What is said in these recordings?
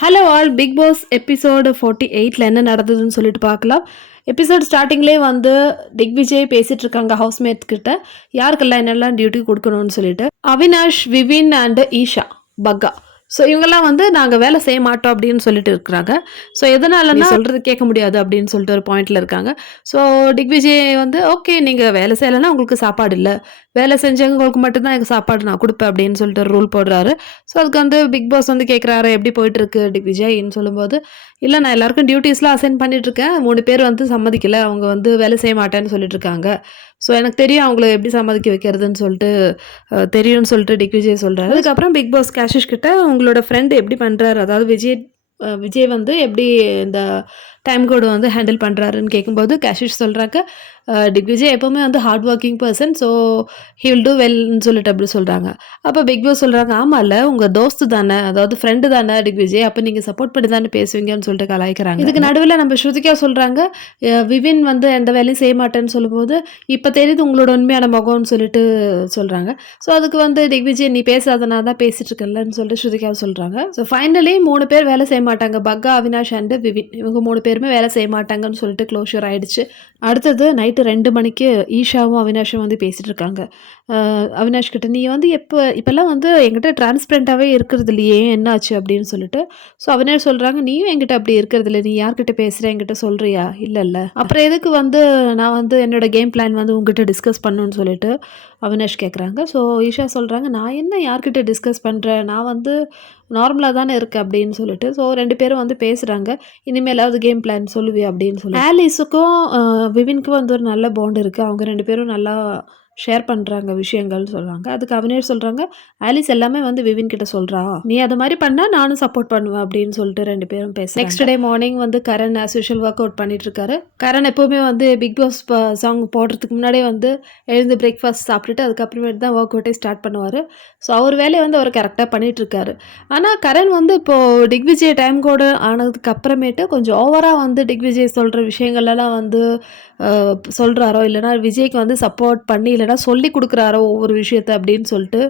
Hello all, Bigg Boss episode 48ல என்ன நடந்ததுன்னு சொல்லிட்டு பார்க்கலாம். எபிசோட் ஸ்டார்டிங்லேயே வந்து திக்விஜய் பேசிட்டு இருக்காங்க ஹவுஸ்மேட் கிட்ட, யாருக்கெல்லாம் என்னெல்லாம் டியூட்டி கொடுக்கணும்னு சொல்லிட்டு. அவினாஷ், விவின் அண்ட் ஈஷா, பக்கா. ஸோ இவங்கெல்லாம் வந்து நாங்கள் வேலை செய்ய மாட்டோம் அப்படின்னு சொல்லிட்டு இருக்கிறாங்க. ஸோ எதனாலன்னா சொல்கிறது கேட்க முடியாது அப்படின்னு சொல்லிட்டு ஒரு பாயிண்ட்ல இருக்காங்க. ஸோ திக்விஜய் வந்து ஓகே, நீங்கள் வேலை செய்யலைன்னா உங்களுக்கு சாப்பாடு இல்லை, வேலை செஞ்சவங்களுக்கு மட்டும்தான் எனக்கு சாப்பாடு நான் கொடுப்பேன் அப்படின்னு சொல்லிட்டு ஒரு ரூல் போடுறாரு. ஸோ அதுக்கு வந்து பிக் பாஸ் வந்து கேட்குறாரு, எப்படி போயிட்டு இருக்கு திக்விஜய்ன்னு சொல்லும்போது, இல்லை நான் எல்லாருக்கும் டியூட்டிஸ்லாம் அசைன் பண்ணிட்டு இருக்கேன், 3 பேர் வந்து சம்மதிக்கல, அவங்க வந்து வேலை செய்ய மாட்டேன்னு சொல்லிட்டு இருக்காங்க. ஸோ எனக்கு தெரியும் அவங்கள எப்படி சம்மதிக்க வைக்கிறதுன்னு சொல்லிட்டு தெரியும்னு சொல்லிட்டு திக்விஜய் சொல்கிறாரு. அதுக்கப்புறம் பிக் பாஸ் கேஷிஷ் கிட்ட உங்களோட ஃப்ரெண்ட் எப்படி பண்ணுறாரு, அதாவது விஜய் வந்து எப்படி இந்த டைம் கோடு வந்து ஹேண்டில் பண்ணுறாருன்னு கேட்கும்போது கேஷிஷ் சொல்கிறாங்க, திக்விஜய் எப்போவுமே வந்து hard working person, so he will do வெல்னு சொல்லிட்டு அப்படி சொல்கிறாங்க. அப்போ பிக் பாஸ் சொல்கிறாங்க, ஆமாம்ல உங்கள் தோஸ்து தானே, அதாவது ஃப்ரெண்டு தானே திக்விஜய், அப்போ நீங்கள் சப்போர்ட் பண்ணி தானே பேசுவீங்கன்னு சொல்லிட்டு கலாய்க்கிறாங்க. இதுக்கு நடுவில் நம்ம ஸ்ருதிகா சொல்கிறாங்க, விவின் வந்து எந்த வேலையும் செய்ய மாட்டேன்னு சொல்லும்போது, இப்போ தெரியுது உங்களோட உண்மையான முகம்னு சொல்லிட்டு சொல்கிறாங்க. ஸோ அதுக்கு வந்து திக்விஜய், நீ பேசாதனா தான் பேசிட்டு இருக்கலன்னு சொல்லிட்டு ஸ்ருதிகா சொல்கிறாங்க. ஸோ ஃபைனலி 3 பேர் வேலை செய்ய மாட்டாங்க, பக்கா, அவினாஷ் அண்ட் விவின், இவங்க 3 பேருமே வேலை செய்ய மாட்டாங்கன்னு சொல்லிட்டு க்ளோஷர் ஆயிடுச்சு. அடுத்தது நைட்டு 2 மணிக்கு ஈஷாவும் அவினாஷும் வந்து பேசிட்டு இருக்காங்க. அவினாஷ் கிட்ட, நீ வந்து இப்போல்லாம் வந்து என்கிட்ட டிரான்ஸ்பரண்டாகவே இருக்கிறது இல்லையே, என்னாச்சு அப்படின்னு சொல்லிட்டு. ஸோ அவினாஷ் சொல்கிறாங்க, நீயும் என்கிட்ட அப்படி இருக்கிறது இல்லை, நீ யார்கிட்ட பேசுகிற, என்கிட்ட சொல்கிறியா, இல்லை அப்புறம் எதுக்கு வந்து நான் வந்து என்னோட கேம் பிளான் வந்து உங்ககிட்ட டிஸ்கஸ் பண்ணணும்னு சொல்லிட்டு அவினாஷ் கேட்குறாங்க. ஸோ ஈஷா சொல்கிறாங்க, நான் என்ன யார்கிட்ட டிஸ்கஸ் பண்ணுறேன், நான் வந்து நார்மலாக தானே இருக்குது அப்படின்னு சொல்லிட்டு. ஸோ 2 பேரும் வந்து பேசுகிறாங்க, இனிமேலாவது கேம் பிளான் சொல்லுவியா அப்படின்னு சொல்லி. ஆலிஸுக்கும் விவின்க்கும் வந்து ஒரு நல்ல பாண்ட் இருக்குது, அவங்க 2 பேரும் நல்லா ஷேர் பண்ணுறாங்க விஷயங்கள்னு சொல்கிறாங்க. அதுக்கு அவினேஷ் சொல்கிறாங்க, ஆலிஸ் எல்லாமே வந்து விவின் கிட்ட சொல்கிறா, நீ அது மாதிரி பண்ணால் நானும் சப்போர்ட் பண்ணுவேன் அப்படின்னு சொல்லிட்டு 2 பேரும் பேசுகிறாங்க. நெக்ஸ்ட் டே மார்னிங் வந்து Karan as usual work out பண்ணிட்டு இருக்காரு. கரண் எப்போவுமே வந்து பிக் பாஸ் சாங் போடுறதுக்கு முன்னாடியே வந்து எழுந்து பிரேக்ஃபாஸ்ட் சாப்பிட்டுட்டு அதுக்கப்புறமேட்டு தான் ஒர்க் அவுட்டே ஸ்டார்ட் பண்ணுவார். ஸோ அவர் வேலையை வந்து அவர் கரெக்டாக பண்ணிட்டு இருக்காரு. ஆனால் கரண் வந்து இப்போது திக்விஜய் டைம் கோடு ஆனதுக்கு அப்புறமேட்டு கொஞ்சம் ஓவராக வந்து திக்விஜய் சொல்கிற விஷயங்கள்லாம் வந்து சொல்கிறாரோ, இல்லைனா விஜய்க்கு வந்து சப்போர்ட் பண்ணி இல்லைனா சொல்லி கொடுக்குறாரோ ஒவ்வொரு விஷயத்த அப்படின்னு சொல்லிட்டு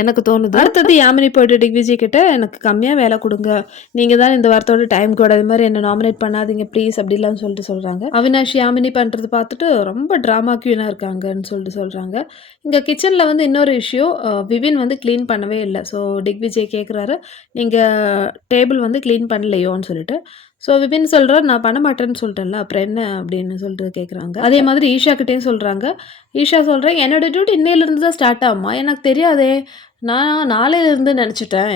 எனக்கு தோணுது. அடுத்தது யாமினி போய்ட்டு திக்விஜய் கிட்ட, எனக்கு கம்மியாக வேலை கொடுங்க, நீங்கள் தான் இந்த வாரத்தோட டைம் கோட், அது மாதிரி என்ன நாமினேட் பண்ணாதீங்க ப்ளீஸ் அப்படிலாம் சொல்லிட்டு சொல்கிறாங்க. அவினாஷ் யாமினி பண்ணுறது பார்த்துட்டு ரொம்ப ட்ராமா க்யூனாக இருக்காங்கன்னு சொல்லிட்டு சொல்கிறாங்க. இங்கே கிச்சனில் வந்து இன்னொரு இஷ்யூ, விவின் வந்து க்ளீன் பண்ணவே இல்லை. ஸோ திக்விஜய் கேட்குறாரு, நீங்கள் டேபிள் வந்து க்ளீன் பண்ணலையோன்னு சொல்லிட்டு. ஸோ விபின் சொல்கிறார், நான் பண்ண மாட்டேன்னு சொல்லிட்டேன்ல, அப்புறம் என்ன அப்படின்னு சொல்லிட்டு கேட்குறாங்க. அதே மாதிரி ஈஷா கிட்டேயும் சொல்கிறாங்க. ஈஷா சொல்கிறேன், என்னோடய டியூட்டி இன்னையிலேருந்து தான் ஸ்டார்ட் ஆகுமா, எனக்கு தெரியாதே, நான் நாளையிலேருந்து நினச்சிட்டேன்,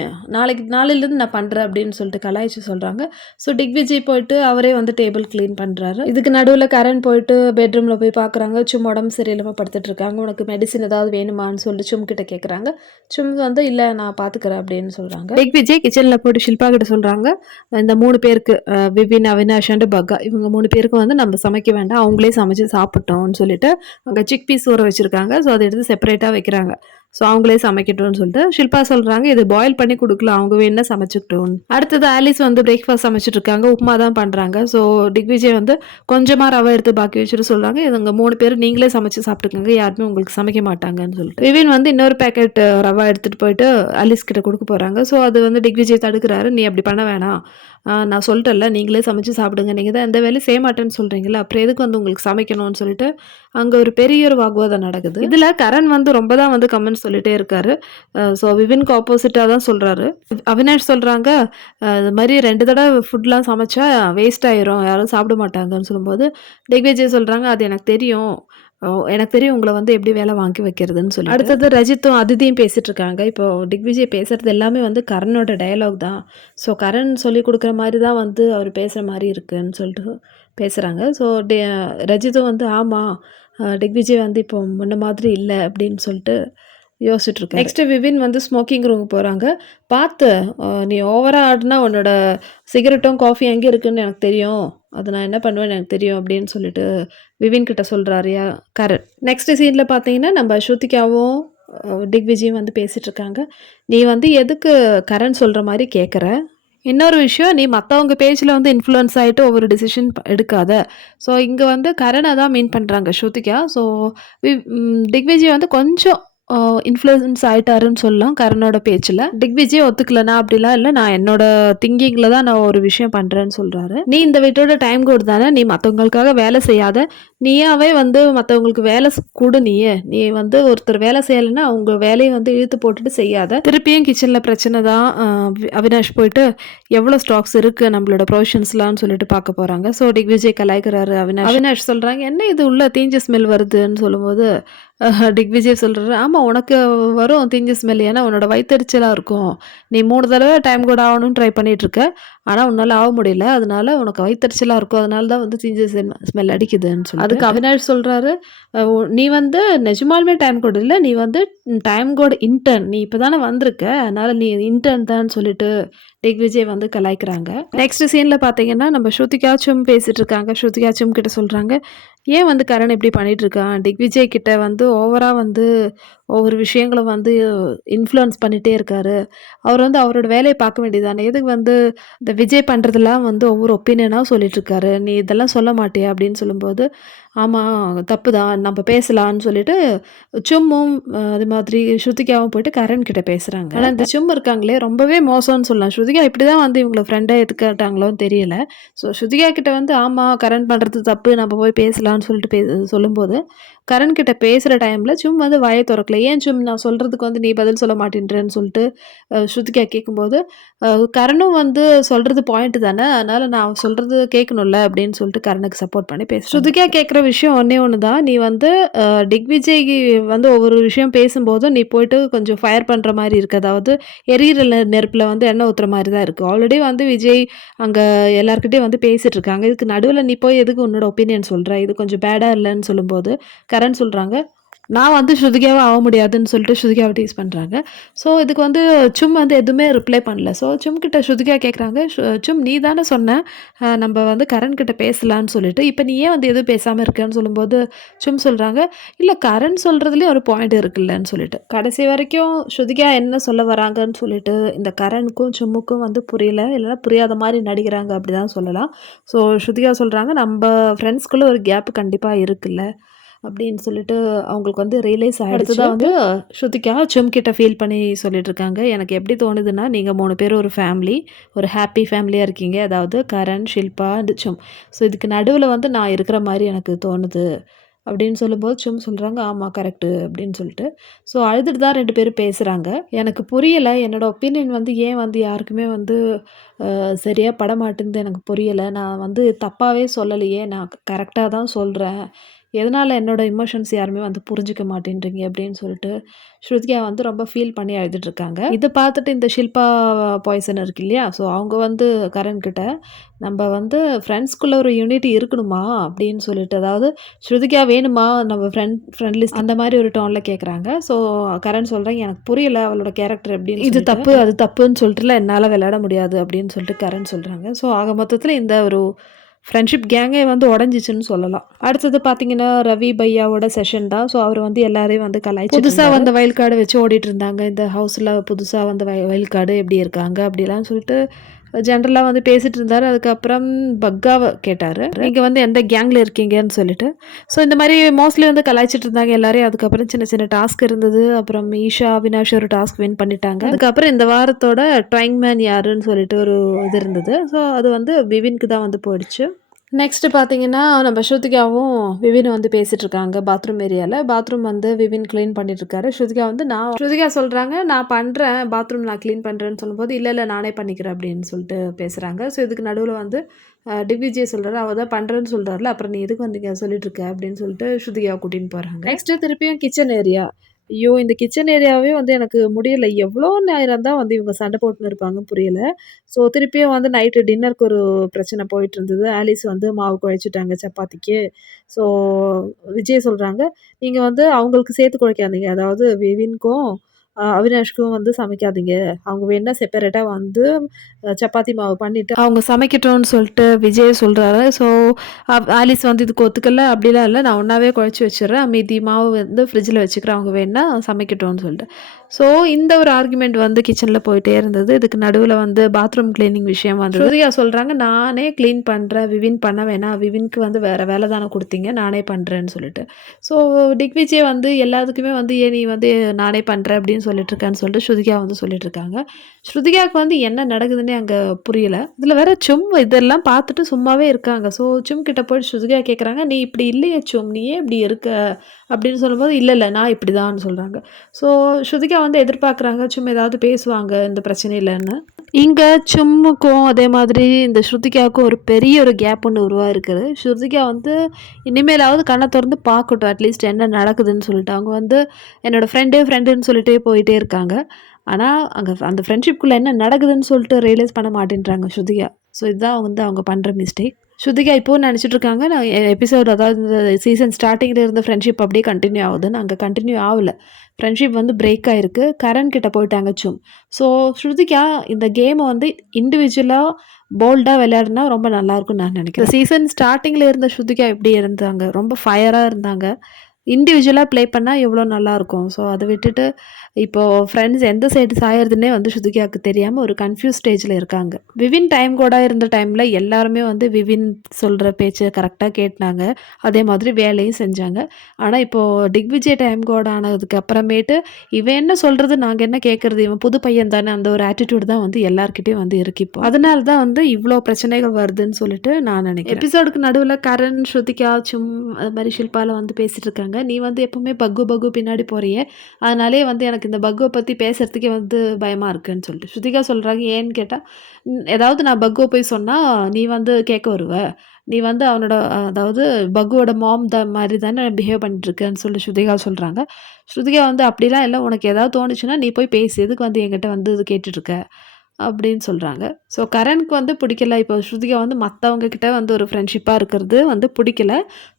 நாளையிலேருந்து நான் பண்ணுறேன் அப்படின்னு சொல்லிட்டு கலாய்ச்சி சொல்கிறாங்க. ஸோ திக்விஜய் போயிட்டு அவரே வந்து டேபிள் க்ளீன் பண்ணுறாரு. இதுக்கு நடுவில் கரண் போயிட்டு பெட்ரூமில் போய் பார்க்குறாங்க, சும் உடம்பு சரியில்லாமல் படுத்துட்டு இருக்காங்க. உனக்கு மெடிசின் ஏதாவது வேணுமான்னு சொல்லிட்டு சும் கிட்ட கேட்குறாங்க. சும் வந்து இல்லை நான் பார்த்துக்கிறேன் அப்படின்னு சொல்கிறாங்க. திக்விஜய் கிச்சனில் போய்ட்டு ஷில்பா கிட்ட சொல்கிறாங்க, இந்த 3 பேருக்கு விபின், அவினாஷ் அண்ட் பக்கா, இவங்க 3 பேருக்கும் வந்து நம்ம சமைக்க வேண்டாம், அவங்களே சமைச்சு சாப்பிட்டோம்னு சொல்லிட்டு அங்கே சிக் பீஸ் ஊற வச்சுருக்காங்க. ஸோ அதை எடுத்து செப்பரேட்டாக வைக்கிறாங்க. ஸோ அவங்களே சமைக்கட்டும்னு சொல்லிட்டு ஷில்பா சொல்கிறாங்க, இது பாயில் பண்ணி கொடுக்கலாம், அவங்க வேணா சமைச்சுக்கிட்டோம். அடுத்தது ஆலிஸ் வந்து பிரேக்ஃபாஸ்ட் சமைச்சிட்டு இருக்காங்க, உப்புமா தான் பண்ணுறாங்க. ஸோ திக்விஜய் வந்து கொஞ்சமாக ரவை எடுத்து பாக்கி வச்சுட்டு சொல்கிறாங்க, இதுங்க 3 பேர் நீங்களே சமைச்சு சாப்பிட்டுக்கோங்க, யாருமே உங்களுக்கு சமைக்க மாட்டாங்கன்னு சொல்லிட்டு. விவின் வந்து இன்னொரு பேக்கெட் ரவை எடுத்துகிட்டு போயிட்டு ஆலிஸ் கிட்ட கொடுக்க போகிறாங்க. ஸோ அது வந்து திக்விஜய் தடுக்கிறாரு, நீ அப்படி பண்ண வேணாம், நான் சொல்லிட்டேன்ல நீங்களே சமைச்சு சாப்பிடுங்க, நீங்கள் தான் எந்த வேலையும் செய்ய மாட்டேன்னு சொல்கிறீங்களா, அப்புறம் எதுக்கு வந்து உங்களுக்கு சமைக்கணும்னு சொல்லிட்டு அங்கே ஒரு பெரிய ஒரு வாக்குவாதம் நடக்குது. இதில் கரண் வந்து ரொம்ப தான் வந்து கமெண்ட் சொல்லிட்டே இருக்காரு. ஸோ விவின்க்கு ஆப்போசிட்டாக தான் சொல்கிறாரு. அவினாஷ் சொல்கிறாங்க, இது மாதிரி 2 தடவை ஃபுட்லாம் சமைச்சா வேஸ்ட் ஆயிரும், யாரும் சாப்பிட மாட்டாங்கன்னு சொல்லும்போது திக்விஜய் சொல்கிறாங்க, அது எனக்கு தெரியும், எனக்கு தெரியும் உங்களை வந்து எப்படி வேலை வாங்கி வைக்கிறதுன்னு சொல்லி. அடுத்தது ரஜித்தும் அதிதியும் பேசிகிட்டு இருக்காங்க. இப்போ திக்விஜய் பேசுகிறது எல்லாமே வந்து கரனோட டயலாக் தான். ஸோ கரண் சொல்லி கொடுக்குற மாதிரி தான் வந்து அவர் பேசுகிற மாதிரி இருக்குன்னு சொல்லிட்டு பேசுகிறாங்க. ஸோ ரஜித்தும் வந்து ஆமாம், திக்விஜய் வந்து இப்போ முன்ன மாதிரி இல்லை அப்படின்னு சொல்லிட்டு யோசிச்சுட்ருக்கேன். நெக்ஸ்ட்டு விவின் வந்து ஸ்மோக்கிங் ரூம் போகிறாங்க. பார்த்து நீ ஓவராக ஆடினா உன்னோட சிகரெட்டும் காஃபி எங்கே இருக்குதுன்னு எனக்கு தெரியும், அது நான் என்ன பண்ணுவேன்னு எனக்கு தெரியும் அப்படின்னு சொல்லிட்டு விவின் கிட்ட சொல்கிறாரியா கரண். நெக்ஸ்ட்டு சீனில் பார்த்தீங்கன்னா நம்ம ஸ்ருதிகாவும் திக்விஜயும் வந்து பேசிகிட்டு இருக்காங்க. நீ வந்து எதுக்கு கரண் சொல்கிற மாதிரி கேட்குற, இன்னொரு விஷயம், நீ மற்றவங்க பேஜில் வந்து இன்ஃப்ளூயன்ஸ் ஆகிட்டு ஒவ்வொரு டிசிஷன் எடுக்காத. ஸோ இங்கே வந்து கரணை தான் மீன் பண்ணுறாங்க ஸ்ருதிகா. ஸோ திக்விஜய் வந்து கொஞ்சம் இன்ஃப்ளூயன்ஸ் ஆயிட்டாருன்னு சொல்லலாம் கரனோட பேச்சுல. திக்விஜய் ஒத்துக்கல. நான் அப்படிலாம் இல்ல. நான் என்னோட திங்கிங்ல தான் நான் ஒரு விஷயம் பண்றேன்னு சொல்றாரு. நீ இந்த வீட்டோட டைம் கோட் தானே. நீ மத்தவங்களுக்காக வேலை செய்யாத. நீயாவே வந்து மத்தவங்களுக்கு வேலை குடு நீயே. நீ வந்து ஒருத்தர் வேலை செய்யலைன்னா அவங்க வேலையை வந்து இழுத்து போட்டுட்டு செய்யாத. திருப்பியும் கிச்சன்ல பிரச்சனை தான். அவினாஷ் போயிட்டு எவ்வளோ ஸ்டாக்ஸ் இருக்கு நம்மளோட ப்ரொவிஷன்ஸ்லாம்னு சொல்லிட்டு பார்க்க போறாங்க. ஸோ திக்விஜய் கலாய்க்கிறாரு அவினாஷ். அவினாஷ் சொல்றாங்க என்ன இது உள்ள தீஞ்ச ஸ்மெல் வருதுன்னு சொல்லும்போது திக்விஜய் சொல்றாரு, "ஆமா உனக்கு வரும் தீஞ்ச ஸ்மெல். ஏன்னா உன்னோட வயித்தெரிச்சலா இருக்கும். நீ 3 தடவ டைம் கூட ஆகணும்னு ட்ரை பண்ணிட்டு இருக்க. ஆனா உன்னால ஆக முடியல. அதனால உனக்கு வயித்தெரிச்சலா இருக்கும். அதனால தான் வந்து தீஞ்ச ஸ்மெல் அடிக்குதுன்னு" சொல்லி. அதுக்கு அவினாஷ் சொல்றாரு, நீ வந்து நிஜமாலுமே டைம் கோட் இல்ல. நீ வந்து டைம் கோட் இன்டர்ன். நீ இப்ப தானே வந்திருக்க. அதனால நீ இன்டர்ன் தான் சொல்லிட்டு திக்விஜய் வந்து கலாய்க்கிறாங்க. நெக்ஸ்ட் சீன்ல பார்த்தீங்கன்னா, நம்ம ஸ்ருதிகாச்சும் பேசிட்டு இருக்காங்க. ஸ்ருதிகாச்சும் கிட்ட சொல்றாங்க, "ஏன் வந்து கரண் இப்படி பண்ணிட்டு இருக்கான்? திக்விஜய் கிட்ட வந்து ஓவரா வந்து ஒவ்வொரு விஷயங்கள வந்து இன்ஃப்ளூயன்ஸ் பண்ணிட்டே இருக்காரு. அவர் வந்து அவரோட வேலைய பார்க்க வேண்டியது தானே. எதுக்கு வந்து இந்த விஜய் பண்றதெல்லாம் வந்து ஒவ்வொரு ஒப்பீனியனா சொல்லிட்டு இருக்காரு. நீ இதெல்லாம் சொல்ல மாட்டியா?" அப்படின்னு சொல்லும்போது, "ஆமா தப்பு தான். நம்ம பேசலாம்னு" சொல்லிட்டு சும்மும் அது மாதிரி ஸ்ருதிகாவும் போயிட்டு கரண் கிட்ட பேசுறாங்க. ஆனா இந்த சும் இருக்காங்களே ரொம்பவே மோசம்னு சொல்லலாம். ஸ்ருதிகா இப்படிதான் வந்து இவங்கள ஃப்ரெண்டா எடுத்துக்கிட்டாங்களோன்னு தெரியல. ஸோ ஸ்ருதிகா கிட்ட வந்து ஆமா கரண் பண்றது தப்பு. நம்ம போய் பேசலாம்னு சொல்லிட்டு சொல்லும்போது, கரண் கிட்ட பேசுற டைம்ல சும் வந்து வாய தொறக்கல. "ஏன் சும் நான் சொல்றதுக்கு வந்து நீ பதில் சொல்ல மாட்டேன்றன்னு" சொல்லிட்டு ஸ்ருதிகா கேட்கும்போது, கரணும் வந்து சொல்றது பாயிண்ட் தானே. அதனால நான் அவன் சொல்றது கேட்கணும்ல அப்படின்னு சொல்லிட்டு கரணுக்கு சப்போர்ட் பண்ணி பேசுறாங்க. ஸ்ருதிகா கேட்குற விஷயம் ஒண்ணே ஒண்ணு தான். நீ வந்து திக்விஜய் வந்து ஒவ்வொரு விஷயம் பேசும்போதும் நீ போயிட்டு கொஞ்சம் ஃபயர் பண்ற மாரி இருக்கு. அதாவது எரியிற நெருப்புல வந்து எண்ணெய் ஊத்துற மாரி தான் இருக்கு. ஆல்ரெடி வந்து விஜய் அங்க எல்லார்கிட்டயும் வந்து பேசிட்டு இருக்காங்க. இதுக்கு நடுவுல நீ போய் எதுக்கு உன்னோட ஒப்பீனியன் சொல்ற? இது கொஞ்சம் பேடா இல்லன்னு சொல்லும்போது, கரண் சொல்றாங்க, நான் வந்து ஸ்ருதிகாவா ஆக முடியாதுன்னு சொல்லிட்டு ஸ்ருதிகாவ டீஸ் பண்றாங்க. ஸோ இதுக்கு வந்து சும் வந்து எதுவுமே ரிப்ளை பண்ணல. ஸோ சும் கிட்ட ஸ்ருதிகா கேட்குறாங்க, சும் நீ தானே சொன்ன நம்ம வந்து கரண் கிட்ட பேசலான்னு சொல்லிட்டு. இப்ப நீ ஏன் வந்து எதுவும் பேசாம இருக்கன்னு சொல்லும்போது, சும் சொல்றாங்க, இல்ல கரண் சொல்றதுலயும் ஒரு பாயிண்ட் இருக்குல்லன்னு சொல்லிட்டு. கடைசி வரைக்கும் ஸ்ருதிகா என்ன சொல்ல வராங்கன்னு சொல்லிட்டு இந்த கரணுக்கும், சும்முக்கும் வந்து புரியல. இல்லன்னா புரியாத மாரி நடிக்கிறாங்க அப்படிதான் சொல்லலாம். ஸோ ஸ்ருதிகா சொல்றாங்க, "நம்ப ஃப்ரெண்ட்ஸ்குள்ள ஒரு கேப் கண்டிப்பா இருக்குல்ல." அப்படின்னு சொல்லிட்டு அவங்களுக்கு வந்து ரியலைஸ் ஆயிடுச்சு. அடுத்ததா வந்து ஸ்ருதிகா சும் கிட்ட ஃபீல் பண்ணி சொல்லிட்டு இருக்காங்க. எனக்கு எப்படி தோணுதுன்னா, நீங்க 3 பேரும் ஒரு ஃபேமிலி. ஒரு ஹாப்பி ஃபேமிலியா இருக்கீங்க. அதாவது Karan, Shilpa and sum. So இதுக்கு நடுவுல வந்து நான் இருக்கிற மாரி எனக்கு தோணுது. அப்படின்னு சொல்லும்போது சும் சொல்றாங்க, "ஆமா கரெக்ட்டு" அப்படின்னு சொல்லிட்டு. ஸோ அழுதுட்டு தான் 2 பேரும் பேசுறாங்க. எனக்கு புரியல. என்னோட ஒப்பீனியன் வந்து ஏன் வந்து யாருக்குமே வந்து சரியா படமாட்டுன்து எனக்கு புரியல. நான் வந்து தப்பாவே சொல்லலையே. நான் கரெக்ட்டா தான் சொல்றேன். எதனால என்னோட எமோஷன்ஸ் யாருமே வந்து புரிஞ்சுக்க மாட்டேன்றீங்க அப்படின்னு சொல்லிட்டு ஸ்ருதிகா வந்து ரொம்ப ஃபீல் பண்ணி அழுதுட்டு இருக்காங்க. இத பார்த்துட்டு இந்த ஷில்பா பாய்சன் இருக்கு இல்லையா? ஸோ அவங்க வந்து கரண் கிட்ட நம்ம வந்து ஃப்ரெண்ட்ஸ்குள்ள ஒரு யூனிட்டி இருக்கணுமா? அப்படின்னு சொல்லிட்டு அதாவது ஸ்ருதிகா வேணுமா? நம்ம ஃப்ரெண்ட் லிஸ்ட் அந்த மாரி ஒரு டோன்ல கேட்குறாங்க. ஸோ கரண் சொல்றாங்க, "எனக்கு புரியல அவளோட கேரக்டர் எப்படின்னு இது தப்பு, அது தப்புன்னு சொல்லிட்டுலாம் என்னால விளையாட முடியாது" அப்படின்னு சொல்லிட்டு கரண் சொல்றாங்க. ஸோ ஆக மொத்தத்தில இந்த ஒரு ஃப்ரெண்ட்ஷிப் கேங்கே வந்து உடஞ்சிச்சுன்னு சொல்லலாம். அடுத்தது பார்த்தீங்கன்னா, ரவி பையாவோட செஷன் தான். ஸோ அவர் வந்து எல்லாரையும் வந்து கலாய்ச்சிட்டு புதுசா வந்த வயல் கார்டு வச்சு ஓடிட்டு இருந்தாங்க. இந்த ஹவுஸ்ல புதுசா வந்த வயல் கார்டு எப்படி இருக்காங்க? அப்படிலாம் சொல்லிட்டு ஜென்ரலா வந்து பேசிட்டு இருந்தாரு. அதுக்கப்புறம் பக்காவ கேட்டாரு. நீங்க வந்து எந்த கேங்ல இருக்கீங்கன்னு சொல்லிட்டு. ஸோ இந்த மாரி மோஸ்ட்லி வந்து கலாய்ச்சிட்டு இருந்தாங்க எல்லாரையும். அதுக்கப்புறம் சின்ன சின்ன டாஸ்க் இருந்தது. அப்புறம் ஈஷா, அவினாஷ் ஒரு டாஸ்க் வின் பண்ணிட்டாங்க. அதுக்கப்புறம் இந்த வாரத்தோட ட்வைங் மேன் யாருன்னு சொல்லிட்டு ஒரு இது இருந்தது. ஸோ அது வந்து விவின்க்கு தான் வந்து போயிடுச்சு. நெக்ஸ்ட் பார்த்தீங்கன்னா, நம்ம ஸ்ருதிகாவும் விவினும் வந்து பேசிட்டு இருக்காங்க பாத்ரூம் ஏரியால. பாத்ரூம் வந்து விவின் கிளீன் பண்ணிட்டு இருக்காரு. ஸ்ருதிகா சொல்றாங்க, "நான் பண்றேன். பாத்ரூம் நான் கிளீன் பண்றேன்னு" சொல்லும்போது, "இல்ல, இல்ல நானே பண்ணிக்கிறேன்" அப்படின்னு சொல்லிட்டு பேசுறாங்க. ஸோ இதுக்கு நடுவுல வந்து திக்விஜய் சொல்றாரு, "அவ தான் பண்றேன்னு சொல்றார்ல, அப்புறம் நீ எதுக்கு வந்து இங்க சொல்லிட்டு இருக்க?" அப்படின்னு சொல்லிட்டு ஸ்ருதிகாவ கூட்டின்னு போறாங்க. நெக்ஸ்ட் திருப்பியும் கிச்சன் ஏரியா. ஐயோ! இந்த கிச்சன் ஏரியாவே வந்து எனக்கு முடியல. எவ்வளோ நேரம் தான் வந்து இவங்க சண்டை போட்டுன்னு இருப்பாங்கன்னு புரியல. ஸோ திருப்பியும் வந்து நைட்டு டின்னருக்கு ஒரு பிரச்சனை போயிட்டுருந்தது. ஆலிஸ் வந்து மாவு குழச்சிட்டாங்க சப்பாத்திக்கு. ஸோ விஜய் சொல்றாங்க, "நீங்க வந்து அவங்களுக்கு சேர்த்து குழைக்காதீங்க. அதாவது விவின்க்கும், அவினாஷ்க்கும் வந்து சமைக்காதீங்க. அவங்க வேணா செப்பரேட்டா வந்து சப்பாத்தி மாவு பண்ணிட்டு அவங்க சமைக்கட்டும்னு" சொல்லிட்டு விஜய் சொல்றாரு. ஸோ ஆலிஸ் வந்து இதுக்கு ஒத்துக்கல. "அப்படிலாம் இல்ல. நான் ஒண்ணாவே குழச்சு வச்சுர்றேன். மீதி மாவு வந்து ஃப்ரிட்ஜில வச்சுக்கிறேன். அவங்க வேணா சமைக்கட்டும்னு" சொல்லிட்டு. ஸோ இந்த ஒரு ஆர்குமெண்ட் வந்து கிச்சனில் போயிட்டே இருந்தது. இதுக்கு நடுவில் வந்து பாத்ரூம் கிளீனிங் விஷயம் வந்து ஸ்ருதிகா சொல்கிறாங்க, நானே க்ளீன் பண்ணுறேன், விவின் பண்ண வேணாம், விவின்க்கு வந்து வேறு வேலை தானே கொடுத்தீங்க, நானே பண்ணுறேன்னு சொல்லிட்டு. ஸோ திக்விஜய் வந்து எல்லாத்துக்குமே வந்து ஏன் நீ வந்து நானே பண்ணுறேன் அப்படின்னு சொல்லிட்டு இருக்கான்னு சொல்லிட்டு ஸ்ருதிகா வந்து சொல்லிட்டு இருக்காங்க. ஸ்ருதிகாவுக்கு வந்து என்ன நடக்குதுன்னே அங்கே புரியல. இதில் வேற சும் இதெல்லாம் பார்த்துட்டு சும்மாவே இருக்காங்க. ஸோ சும் கிட்ட போயிட்டு ஸ்ருதிகா கேட்குறாங்க, நீ இப்படி இல்லையே சும், நீ ஏன் இப்படி இருக்க அப்படின்னு சொல்லும்போது, இல்லை நான் இப்படி தான்னு சொல்கிறாங்க. ஸோ ஸ்ருதிகா வந்து எதிர்பார்க்குறாங்க, சும் ஏதாவது பேசுவாங்க இந்த பிரச்சனையிலன்னு. இங்கே சும்முக்கும் அதே மாதிரி இந்த ஸ்ருதிகாவுக்கும் ஒரு பெரிய ஒரு கேப் ஒன்று உருவாயிருக்குது. ஸ்ருதிகா வந்து இனிமேலாவது கண்ணை திறந்து பார்க்கட்டும், அட்லீஸ்ட் என்ன நடக்குதுன்னு சொல்லிட்டு. அவங்க வந்து என்னோடய ஃப்ரெண்டுன்னு சொல்லிட்டே போயிட்டே இருக்காங்க. ஆனால் அங்கே அந்த ஃப்ரெண்ட்ஷிப்குள்ளே என்ன நடக்குதுன்னு சொல்லிட்டு ரியலைஸ் பண்ண மாட்டேன்றாங்க ஸ்ருதிகா. ஸோ இதுதான் வந்து அவங்க பண்ணுற மிஸ்டேக். ஸ்ருதிகா இப்போவும் நினச்சிட்டு இருக்காங்க, நான் எபிசோட் அதாவது இந்த சீசன் ஸ்டார்டிங்கில் இருந்த ஃப்ரெண்ட்ஷிப் அப்படியே கண்டினியூ ஆகுதுன்னு. அங்கே கண்டினியூ ஆகல. ஃப்ரெண்ட்ஷிப் வந்து பிரேக் ஆயிருக்கு. கரண் கிட்ட போயிட்டாங்க சும். ஸோ ஸ்ருதிகா இந்த கேமை வந்து இண்டிவிஜுவலாக போல்டாக விளையாடினா ரொம்ப நல்லாயிருக்கும்னு நான் நினைக்கிறேன். இந்த சீசன் ஸ்டார்டிங்கில் இருந்த ஸ்ருதிகா எப்படி இருந்தாங்க, ரொம்ப ஃபயராக இருந்தாங்க. இண்டிவிஜுவலாக ப்ளே பண்ணால் எவ்வளோ நல்லாயிருக்கும். ஸோ அதை விட்டுட்டு இப்போது ஃப்ரெண்ட்ஸ் எந்த சைடு சாயறதுன்னே வந்து ஸ்ருதிகாவுக்கு தெரியாமல் ஒரு கன்ஃபியூஸ் ஸ்டேஜில் இருக்காங்க. விவின் டைம் கூட இருந்த டைமில் எல்லாருமே வந்து விவின் சொல்கிற பேச்சை கரெக்டாக கேட்டாங்க. அதே மாதிரி வேலையும் செஞ்சாங்க. ஆனால் இப்போது திக்விஜய் டைம் கோட் ஆனதுக்கு அப்புறமேட்டு இவன் என்ன சொல்கிறது, நாங்கள் என்ன கேட்குறது, இவன் புது பையன் தானே, அந்த ஒரு ஆட்டிடியூட் தான் வந்து எல்லாருக்கிட்டையும் வந்து இருக்கு இப்போ. அதனால தான் வந்து இவ்வளோ பிரச்சனைகள் வருதுன்னு சொல்லிட்டு நான் நினைக்கிறேன். எபிசோடுக்கு நடுவில் கரண், ஸ்ருதிகா, சும் அது மாதிரி ஷில்பாவில் வந்து பேசிகிட்டு இருக்காங்க. நீ வந்து எப்பவுமே பக்கு பின்னாடி போறியே, அதனாலே வந்து எனக்கு இந்த பக்குவை பற்றி பேசுறதுக்கே வந்து பயமாக இருக்குன்னு சொல்லிட்டு ஸ்ருதிகா சொல்கிறாங்க. ஏன்னு கேட்டால், ஏதாவது நான் பக்குவை போய் சொன்னால் நீ வந்து கேட்க வருவ, நீ வந்து அவனோட அதாவது பக்குவோட மாம் மாதிரி தானே பிஹேவ் பண்ணிட்டுருக்கேன்னு சொல்லி ஸ்ருதிகா சொல்கிறாங்க. ஸ்ருதிகா வந்து அப்படிலாம் இல்லை, உனக்கு ஏதாவது தோணுச்சுன்னா நீ போய் பேசு, எதுக்கு வந்து என்கிட்ட வந்து இது கேட்டுட்ருக்க அப்படின்னு சொல்கிறாங்க. ஸோ கரனுக்கு வந்து பிடிக்கல. இப்போ ஸ்ருதிகா வந்து மற்றவங்க கிட்ட வந்து ஒரு ஃப்ரெண்ட்ஷிப்பாக இருக்கிறது வந்து பிடிக்கல.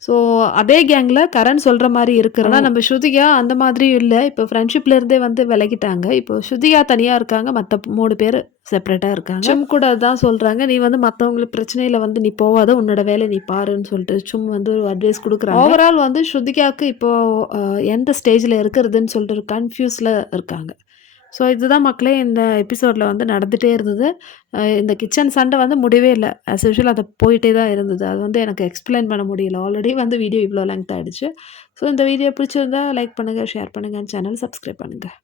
ஸோ அதே கேங்கில் கரண் சொல்கிற மாதிரி இருக்கிறனா நம்ம ஸ்ருதிகா அந்த மாதிரியும் இல்லை. இப்போ ஃப்ரெண்ட்ஷிப்லேருந்தே வந்து விலகிட்டாங்க. இப்போ ஸ்ருதிகா தனியாக இருக்காங்க, மற்ற 3 பேர் செப்பரேட்டாக இருக்காங்க. சும் கூட தான் சொல்கிறாங்க, நீ வந்து மற்றவங்களுக்கு பிரச்சனையில் வந்து நீ போகாத, உன்னோட வேலை நீ பாருன்னு சொல்லிட்டு சும் வந்து ஒரு அட்வைஸ் கொடுக்குறாங்க. ஓவரால் வந்து ஸ்ருதிகாவுக்கு இப்போது எந்த ஸ்டேஜில் இருக்கிறதுன்னு சொல்லிட்டு ஒரு கன்ஃபியூஸில் இருக்காங்க. ஸோ இதுதான் மக்களே இந்த எபிசோடில் வந்து நடந்துகிட்டே இருந்தது. இந்த கிச்சன் சண்டை வந்து முடியவே இல்லை. ஆஸ் யூஷுவல் அது போயிட்டே தான் இருந்தது. அது வந்து எனக்கு எக்ஸ்பிளைன் பண்ண முடியல. ஆல்ரெடி வந்து வீடியோ இவ்வளோ லென்த் ஆகிடுச்சு. ஸோ இந்த வீடியோ பிடிச்சிருந்தா லைக் பண்ணுங்கள், ஷேர் பண்ணுங்கள், சேனல் சப்ஸ்கிரைப் பண்ணுங்கள்.